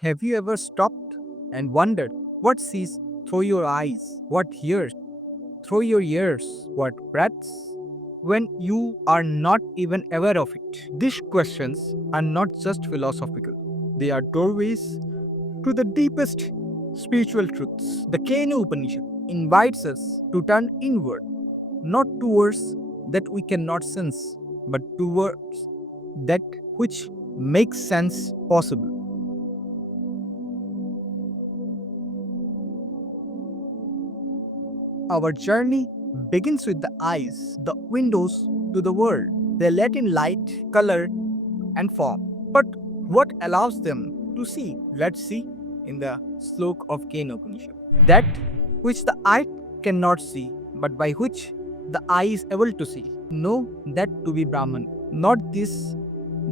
Have you ever stopped and wondered what sees through your eyes, what hears through your ears, what breaths when you are not even aware of it? These questions are not just philosophical, they are doorways to the deepest spiritual truths. The Kenu Upanishad invites us to turn inward, not towards that we cannot sense, but towards that which makes sense possible. Our journey begins with the eyes, the windows to the world. They let in light, color, and form. But what allows them to see? Let's see in the slok of Kena Upanishad. That which the eye cannot see, but by which the eye is able to see. Know that to be Brahman, not this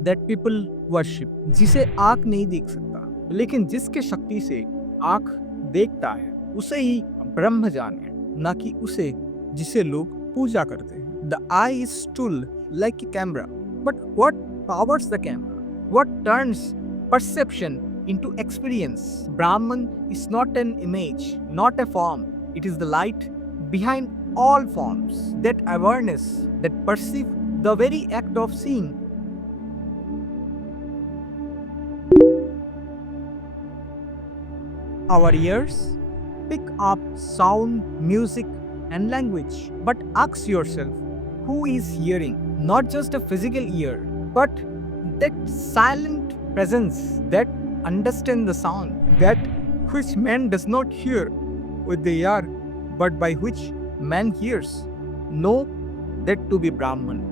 that people worship. जिसे आँख नहीं देख सकता, लेकिन जिसके शक्ति से आँख देखता है, उसे ही ब्रह्म जाने, ना कि उसे जिसे लोग पूजा करते हैं. The eye is tool like a camera, but what powers the camera? What turns perception into experience? Brahman is not an image, not a form. It is the light behind all forms. That awareness that perceive the very act of seeing. Our ears pick up sound, music, and language. But ask yourself, who is hearing? Not just a physical ear, but that silent presence that understands the sound, that which man does not hear with the ear, but by which man hears. Know that to be Brahman,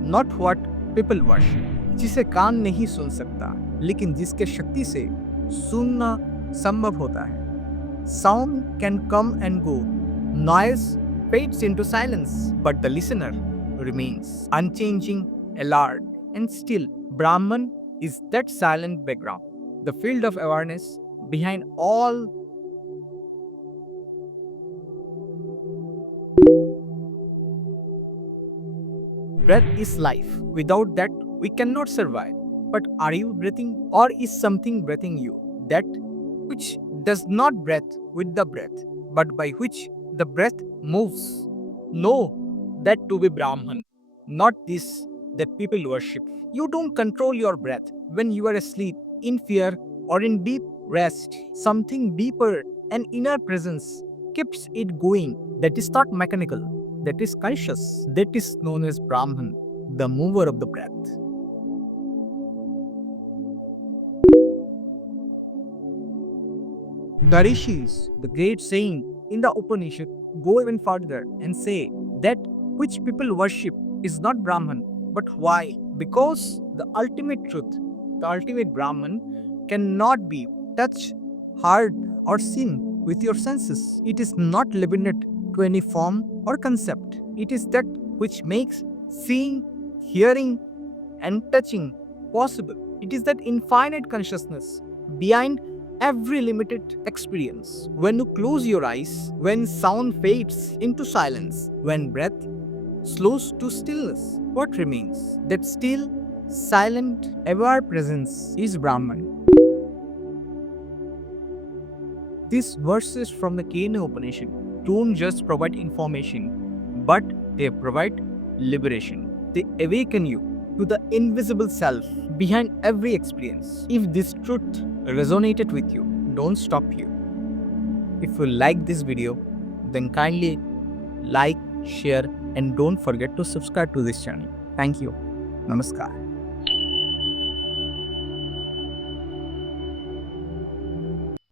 not what people worship. जिसे कान नहीं सुन सकता, लेकिन जिसके शक्ति से सुनना संभव होता है. Sound can come and go. Noise fades into silence, but the listener remains unchanging, alert, and still. Brahman is that silent background, the field of awareness behind all. Breath is life. Without that, we cannot survive. But are you breathing, or is something breathing you? That which does not breath with the breath, but by which the breath moves. Know that to be Brahman, not this that people worship. You don't control your breath when you are asleep, in fear, or in deep rest. Something deeper, an inner presence, keeps it going. That is not mechanical, that is conscious. That is known as Brahman, the mover of the breath. The rishis, the great saying in the Upanishad, go even further and say that which people worship is not Brahman. But why? Because the ultimate truth, the ultimate Brahman, cannot be touched, heard, or seen with your senses. It is not limited to any form or concept. It is that which makes seeing, hearing, and touching possible. It is that infinite consciousness behind every limited experience. When you close your eyes, when sound fades into silence, when breath slows to stillness, what remains? That still, silent, ever presence is Brahman. These verses from the Kena Upanishad don't just provide information, but they provide liberation. They awaken you to the invisible self behind every experience. If this truth resonated with you, don't stop here. If you like this video, then kindly like, share, and don't forget to subscribe to this channel. Thank you. Namaskar.